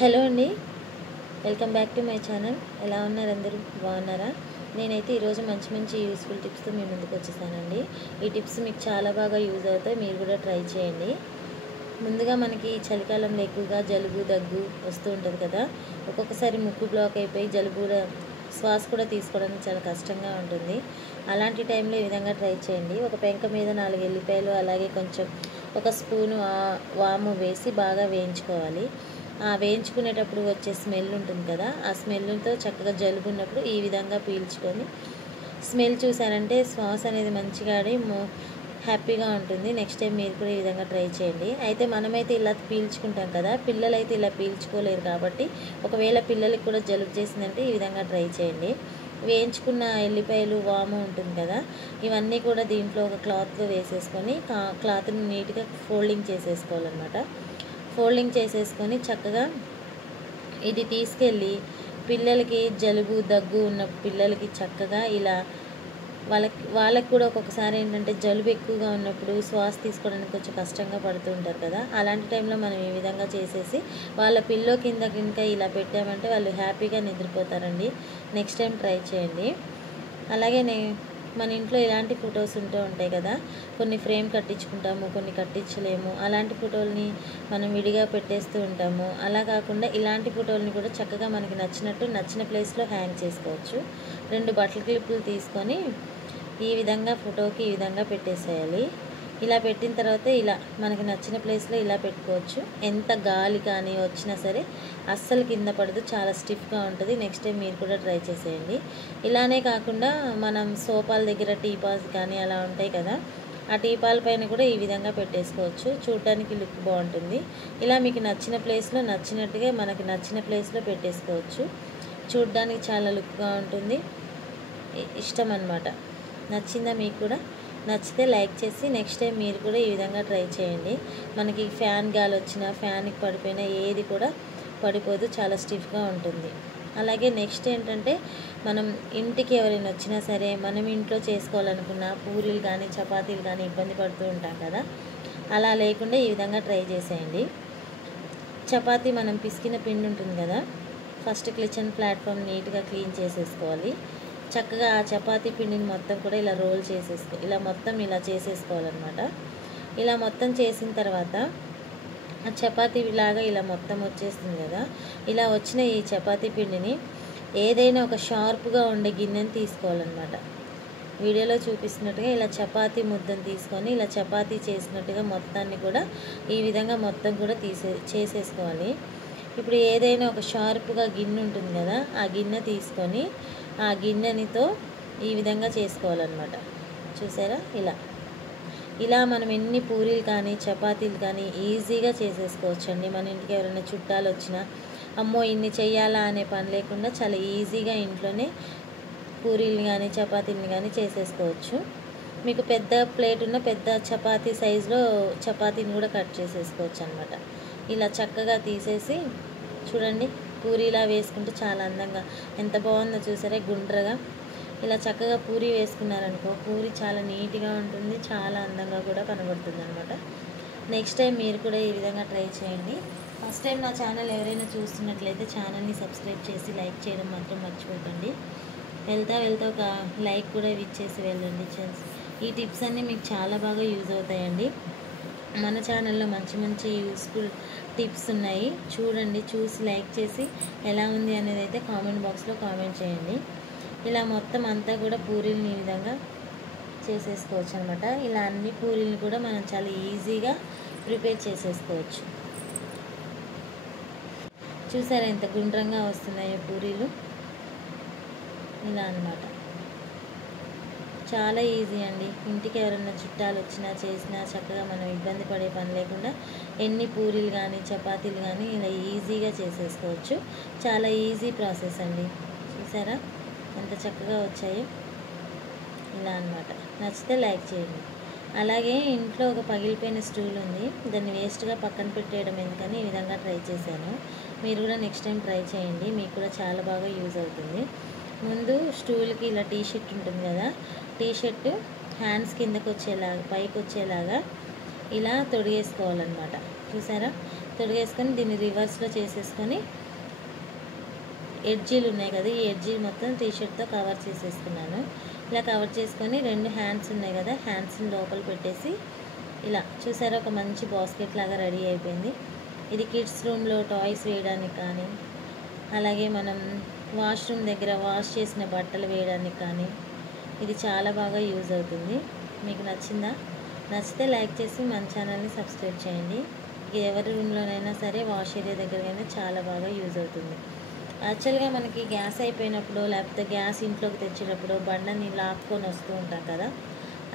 Hello అండి, welcome back to my channel. ఎలా ఉన్నారు అందరూ? బాగున్నారా? నేనైతే ఈరోజు మంచి మంచి యూస్ఫుల్ టిప్స్తో మీ ముందుకు వచ్చేసానండి. ఈ టిప్స్ మీకు చాలా బాగా యూజ్ అవుతాయి, మీరు కూడా ట్రై చేయండి. ముందుగా మనకి చలికాలంలో ఎక్కువగా జలుబు దగ్గు వస్తూ ఉంటుంది కదా. ఒక్కొక్కసారి ముక్కు బ్లాక్ అయిపోయి జలుబు కూడా శ్వాస కూడా తీసుకోవడానికి చాలా కష్టంగా ఉంటుంది. అలాంటి టైంలో ఈ విధంగా ట్రై చేయండి. ఒక పెంక మీద 4 ఎల్లిపాయలు, అలాగే కొంచెం ఒక స్పూను వాము వేసి బాగా వేయించుకోవాలి. ఆ వేయించుకునేటప్పుడు వచ్చే స్మెల్ ఉంటుంది కదా, ఆ స్మెల్తో చక్కగా జలుబు ఉన్నప్పుడు ఈ విధంగా పీల్చుకొని స్మెల్ చూసారంటే శ్వాస అనేది మంచిగా ఆడి హ్యాపీగా ఉంటుంది. నెక్స్ట్ టైం మీరు కూడా ఈ విధంగా ట్రై చేయండి. అయితే మనమైతే ఇలా పీల్చుకుంటాం కదా, పిల్లలైతే ఇలా పీల్చుకోలేరు కాబట్టి ఒకవేళ పిల్లలకి కూడా జలుబు చేసిందంటే ఈ విధంగా ట్రై చేయండి. వేయించుకున్న ఎల్లిపాయలు, వాము ఉంటుంది కదా, ఇవన్నీ కూడా దీంట్లో ఒక క్లాత్లో వేసేసుకొని క్లాత్ని నీట్గా ఫోల్డింగ్ చేసేసుకోవాలన్నమాట. ఫోల్డింగ్ చేసేసుకొని చక్కగా ఇది తీసుకెళ్ళి పిల్లలకి జలుబు దగ్గు ఉన్న పిల్లలకి చక్కగా ఇలా వాళ్ళకి కూడా ఒక్కొక్కసారి ఏంటంటే జలుబు ఎక్కువగా ఉన్నప్పుడు శ్వాస తీసుకోవడానికి కొంచెం కష్టంగా పడుతూ ఉంటారు కదా. అలాంటి టైంలో మనం ఈ విధంగా చేసేసి వాళ్ళ పిల్లో కింద ఇలా పెట్టామంటే వాళ్ళు హ్యాపీగా నిద్రపోతారండి. నెక్స్ట్ టైం ట్రై చేయండి. అలాగే మన ఇంట్లో ఇలాంటి ఫొటోస్ ఉంటూ ఉంటాయి కదా, కొన్ని ఫ్రేమ్ కట్టించుకుంటాము, కొన్ని కట్టించలేము. అలాంటి ఫోటోల్ని మనం విడిగా పెట్టేస్తూ ఉంటాము. అలా కాకుండా ఇలాంటి ఫోటోల్ని కూడా చక్కగా మనకి నచ్చిన ప్లేస్లో హ్యాంగ్ చేసుకోవచ్చు. 2 బట్టల క్లిప్పులు తీసుకొని ఈ విధంగా ఫోటోకి ఈ విధంగా పెట్టేసేయాలి. ఇలా పెట్టిన తర్వాత ఇలా మనకి నచ్చిన ప్లేస్లో ఇలా పెట్టుకోవచ్చు. ఎంత గాలి కానీ వచ్చినా సరే అస్సలు కింద పడదు, చాలా స్టిఫ్గా ఉంటుంది. నెక్స్ట్ టైం మీరు కూడా ట్రై చేసేయండి. ఇలానే కాకుండా మనం సోఫాల దగ్గర టీపాస్ కానీ అలా ఉంటాయి కదా, ఆ టీపాల పైన కూడా ఈ విధంగా పెట్టేసుకోవచ్చు. చూడడానికి లుక్ బాగుంటుంది. ఇలా మీకు నచ్చిన ప్లేస్లో నచ్చినట్టుగా మనకి నచ్చిన ప్లేస్లో పెట్టేసుకోవచ్చు. చూడడానికి చాలా లుక్గా ఉంటుంది, ఇష్టం అన్నమాట. నచ్చిందా మీకు కూడా? నచ్చితే లైక్ చేసి నెక్స్ట్ టైం మీరు కూడా ఈ విధంగా ట్రై చేయండి. మనకి ఫ్యాన్ గాలి వచ్చినా, ఫ్యాన్కి పడిపోయినా ఏది కూడా పడిపోదు, చాలా స్టిఫ్గా ఉంటుంది. అలాగే నెక్స్ట్ ఏంటంటే మనం ఇంటికి ఎవరైనా వచ్చినా సరే మనం ఇంట్లో చేసుకోవాలనుకున్న పూరీలు కానీ చపాతీలు కానీ ఇబ్బంది పడుతూ ఉంటాం కదా, అలా లేకుండా ఈ విధంగా ట్రై చేసేయండి. చపాతీ మనం పిసికిన పిండి ఉంటుంది కదా, ఫస్ట్ కిచెన్ ప్లాట్ఫామ్ నీట్గా క్లీన్ చేసేసుకోవాలి. చక్కగా ఆ చపాతీ పిండిని మొత్తం కూడా ఇలా రోల్ ఇలా చేసేసుకోవాలన్నమాట. ఇలా మొత్తం చేసిన తర్వాత ఆ చపాతీ లాగా ఇలా మొత్తం వచ్చేస్తుంది కదా, ఇలా వచ్చిన ఈ చపాతీ పిండిని ఏదైనా ఒక షార్ప్గా ఉండే గిన్నెని తీసుకోవాలన్నమాట. వీడియోలో చూపిస్తున్నట్టుగా ఇలా చపాతీ ముద్దను తీసుకొని ఇలా చపాతీ చేసినట్టుగా మొత్తాన్ని కూడా ఈ విధంగా మొత్తం కూడా చేసేసుకోవాలి. ఇప్పుడు ఏదైనా ఒక షార్ప్గా గిన్నె ఉంటుంది కదా, ఆ గిన్నె తీసుకొని ఆ గిన్నెనితో ఈ విధంగా చేసుకోవాలన్నమాట. చూసారా? ఇలా మనం ఎన్ని పూరీలు కానీ చపాతీలు కానీ ఈజీగా చేసేసుకోవచ్చండి. మన ఇంటికి ఎవరైనా చుట్టాలు వచ్చినా అమ్మో ఇన్ని చెయ్యాలా అనే పని లేకుండా చాలా ఈజీగా ఇంట్లోనే పూరీలు కానీ చపాతీలను కానీ చేసేసుకోవచ్చు. మీకు పెద్ద ప్లేట్ ఉన్న పెద్ద చపాతీ సైజులో చపాతీని కూడా కట్ చేసేసుకోవచ్చు అన్నమాట. ఇలా చక్కగా తీసేసి చూడండి, పూరీలా వేసుకుంటే చాలా అందంగా ఎంత బాగుందో చూసారా, గుండ్రగా. ఇలా చక్కగా పూరీ వేసుకున్నారనుకో, పూరీ చాలా నీట్గా ఉంటుంది, చాలా అందంగా కూడా కనబడుతుంది అనమాట. నెక్స్ట్ టైం మీరు కూడా ఈ విధంగా ట్రై చేయండి. ఫస్ట్ టైం నా ఛానల్ ఎవరైనా చూస్తున్నట్లయితే ఛానల్ని సబ్స్క్రైబ్ చేసి లైక్ చేయడం మాత్రం మర్చిపోకండి. వెళ్తా ఒక లైక్ కూడా ఇచ్చేసి వెళ్ళండి. ఈ టిప్స్ అన్నీ మీకు చాలా బాగా యూజ్ అవుతాయండి. మన ఛానల్లో మంచి యూస్ఫుల్ టిప్స్ ఉన్నాయి, చూడండి. చూసి లైక్ చేసి ఎలా ఉంది అనేది అయితే కామెంట్ బాక్స్లో కామెంట్ చేయండి. ఇలా మొత్తం అంతా కూడా పూరీలని ఈ విధంగా చేసేసుకోవచ్చు అనమాట. ఇలా అన్ని పూరీలను కూడా మనం చాలా ఈజీగా ప్రిపేర్ చేసేసుకోవచ్చు. చూసారా ఎంత గుండ్రంగా వస్తున్నాయో పూరీలు? ఇలా అన్నమాట. చాలా ఈజీ అండి. ఇంటికి ఎవరైనా చుట్టాలు వచ్చినా చేసినా చక్కగా మనం ఇబ్బంది పడే పని లేకుండా ఎన్ని పూరీలు కానీ చపాతీలు కానీ ఇలా ఈజీగా చేసేసుకోవచ్చు. చాలా ఈజీ ప్రాసెస్ అండి. చూసారా ఎంత చక్కగా వచ్చాయో? ఇలా అన్నమాట. నచ్చితే లైక్ చేయండి. అలాగే ఇంట్లో ఒక పగిలిపోయిన స్టూల్ ఉంది, దాన్ని వేస్ట్గా పక్కన పెట్టేయడం ఎందుకని ఈ విధంగా ట్రై చేశాను. మీరు కూడా నెక్స్ట్ టైం ట్రై చేయండి, మీకు కూడా చాలా బాగా యూజ్ అవుతుంది. ముందు స్టూల్కి ఇలా టీషర్ట్ ఉంటుంది కదా, టీషర్ట్ హ్యాండ్స్ కిందకు వచ్చేలాగా పైకి వచ్చేలాగా ఇలా తొడిగేసుకోవాలన్నమాట. చూసారా? తొడిగేసుకొని దీన్ని రివర్స్లో చేసేసుకొని ఎడ్జీలు ఉన్నాయి కదా, ఈ ఎడ్జీలు మొత్తం టీషర్ట్తో కవర్ చేసేసుకున్నాను. ఇలా కవర్ చేసుకొని 2 హ్యాండ్స్ ఉన్నాయి కదా, హ్యాండ్స్ని లోపల పెట్టేసి ఇలా చూసారా ఒక మంచి బాస్కెట్ లాగా రెడీ అయిపోయింది. ఇది కిడ్స్ రూమ్లో టాయ్స్ వేయడానికి కానీ, అలాగే మనం వాష్రూమ్ దగ్గర వాష్ చేసిన బట్టలు వేయడానికి కానీ ఇది చాలా బాగా యూజ్ అవుతుంది. మీకు నచ్చిందా? నచ్చితే లైక్ చేసి మన ఛానల్ని సబ్స్క్రైబ్ చేయండి. ఇది ఎవరి రూమ్లోనైనా సరే వాష్ ఏరియా దగ్గరైనా చాలా బాగా యూజ్ అవుతుంది. యాక్చువల్గా మనకి గ్యాస్ అయిపోయినప్పుడు లేకపోతే గ్యాస్ ఇంట్లోకి తెచ్చినప్పుడు బండని లాక్కొని వస్తూ ఉంటాం కదా,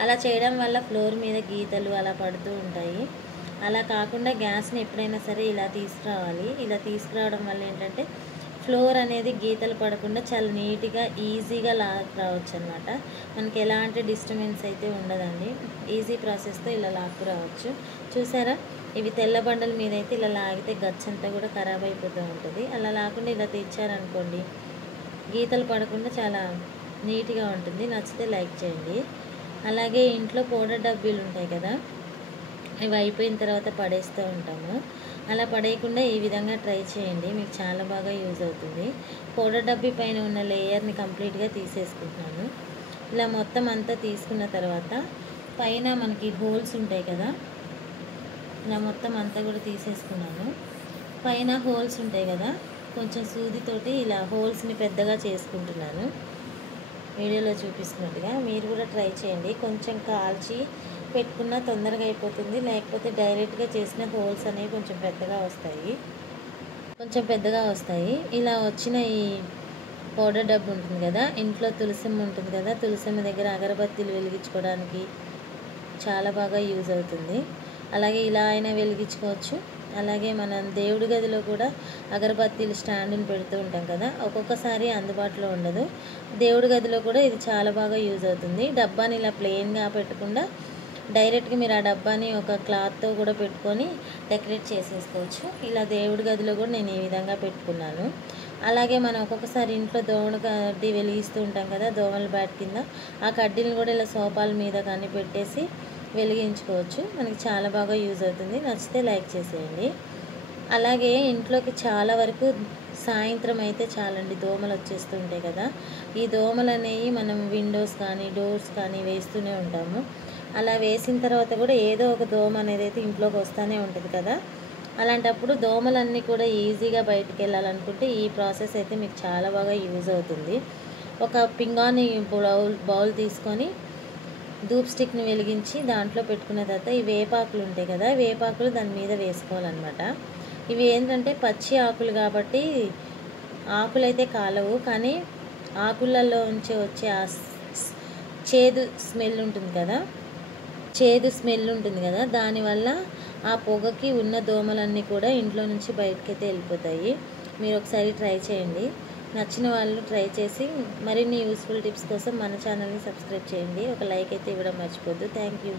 అలా చేయడం వల్ల ఫ్లోర్ మీద గీతలు అలా పడుతూ ఉంటాయి. అలా కాకుండా గ్యాస్ని ఎప్పుడైనా సరే ఇలా తీసుకురావాలి. ఇలా తీసుకురావడం వల్ల ఏంటంటే ఫ్లోర్ అనేది గీతలు పడకుండా చాలా నీట్గా ఈజీగా రావచ్చు అనమాట. మనకి ఎలాంటి డిస్టర్బెన్స్ అయితే ఉండదండి. ఈజీ ప్రాసెస్తో ఇలా లాక్కురావచ్చు. చూసారా, ఇవి తెల్ల బండల మీద అయితే ఇలా లాగితే గచ్చంతా కూడా ఖరాబ్ అయిపోతూ ఉంటుంది. అలా లేకుండా ఇలా తెచ్చారనుకోండి గీతలు పడకుండా చాలా నీట్గా ఉంటుంది. నచ్చితే లైక్ చేయండి. అలాగే ఇంట్లో పౌడర్ డబ్బీలు ఉంటాయి కదా, ఇవి అయిపోయిన తర్వాత పడేస్తూ ఉంటాము. అలా పడేయకుండా ఈ విధంగా ట్రై చేయండి, మీకు చాలా బాగా యూజ్ అవుతుంది. పౌడర్ డబ్బీ పైన ఉన్న లేయర్ని కంప్లీట్గా తీసేసుకుంటున్నాను. ఇలా మొత్తం అంతా తీసుకున్న తర్వాత పైన మనకి హోల్స్ ఉంటాయి కదా, ఇలా మొత్తం అంతా కూడా తీసేసుకున్నాను. పైన హోల్స్ ఉంటాయి కదా, కొంచెం సూదితోటి ఇలా హోల్స్ని పెద్దగా చేసుకుంటున్నాను. వీడియోలో చూపిస్తున్నట్టుగా మీరు కూడా ట్రై చేయండి. కొంచెం కాల్చి పెట్టుకున్నా తొందరగా అయిపోతుంది, లేకపోతే డైరెక్ట్గా చేసిన హోల్స్ అనేవి కొంచెం పెద్దగా వస్తాయి. ఇలా వచ్చిన ఈ పౌడర్ డబ్బు ఉంటుంది కదా, ఇంట్లో తులసిమ్మ ఉంటుంది కదా, తులసిమ్మ దగ్గర అగరబత్తీలు వెలిగించుకోవడానికి చాలా బాగా యూజ్ అవుతుంది. అలాగే ఇలా అయినా వెలిగించుకోవచ్చు. అలాగే మనం దేవుడి గదిలో కూడా అగరబత్తీలు స్టాండ్ని పెడుతూ ఉంటాం కదా, ఒక్కొక్కసారి అందుబాటులో ఉండదు. దేవుడి గదిలో కూడా ఇది చాలా బాగా యూజ్ అవుతుంది. డబ్బాని ఇలా ప్లెయిన్గా పెట్టకుండా డైరెక్ట్గా మీరు ఆ డబ్బాని ఒక క్లాత్తో కూడా పెట్టుకొని డెకరేట్ చేసేసుకోవచ్చు. ఇలా దేవుడి గదిలో కూడా నేను ఈ విధంగా పెట్టుకున్నాను. అలాగే మనం ఒక్కొక్కసారి ఇంట్లో దోమల కడ్డీ వెలిగిస్తూ ఉంటాం కదా, దోమల బ్యాట్ కింద ఆ కడ్డీని కూడా ఇలా సోపాల మీద కానీ పెట్టేసి వెలిగించుకోవచ్చు. మనకి చాలా బాగా యూజ్ అవుతుంది. నచ్చితే లైక్ చేసేయండి. అలాగే ఇంట్లోకి చాలా వరకు సాయంత్రం అయితే చాలండి దోమలు వచ్చేస్తూ ఉంటాయి కదా, ఈ దోమలు అనేవి మనం విండోస్ కానీ డోర్స్ కానీ వేస్తూనే ఉంటాము. అలా వేసిన తర్వాత కూడా ఏదో ఒక దోమ అనేది అయితే ఇంట్లోకి వస్తూనే ఉంటుంది కదా, అలాంటప్పుడు దోమలన్నీ కూడా ఈజీగా బయటికి వెళ్ళాలనుకుంటే ఈ ప్రాసెస్ అయితే మీకు చాలా బాగా యూజ్ అవుతుంది. ఒక పింగాణి బౌల్ తీసుకొని ధూప్ స్టిక్ని వెలిగించి దాంట్లో పెట్టుకున్న తర్వాత ఈ వేపాకులు ఉంటాయి కదా, వేపాకులు దాని మీద వేసుకోవాలన్నమాట. ఇవి ఏంటంటే పచ్చి ఆకులు కాబట్టి ఆకులు అయితే కాలవు, కానీ ఆకులలో నుంచి వచ్చే ఆ చేదు స్మెల్ ఉంటుంది కదా, దానివల్ల ఆ పొగకి ఉన్న దోమలన్నీ కూడా ఇంట్లో నుంచి బయటకైతే వెళ్ళిపోతాయి. మీరు ఒకసారి ట్రై చేయండి. నచ్చిన వాళ్ళు ట్రై చేసి మరిన్ని యూస్ఫుల్ టిప్స్ కోసం మన ఛానల్ని సబ్స్క్రైబ్ చేయండి. ఒక లైక్ అయితే ఇవ్వడం మర్చిపోద్దు. Thank you.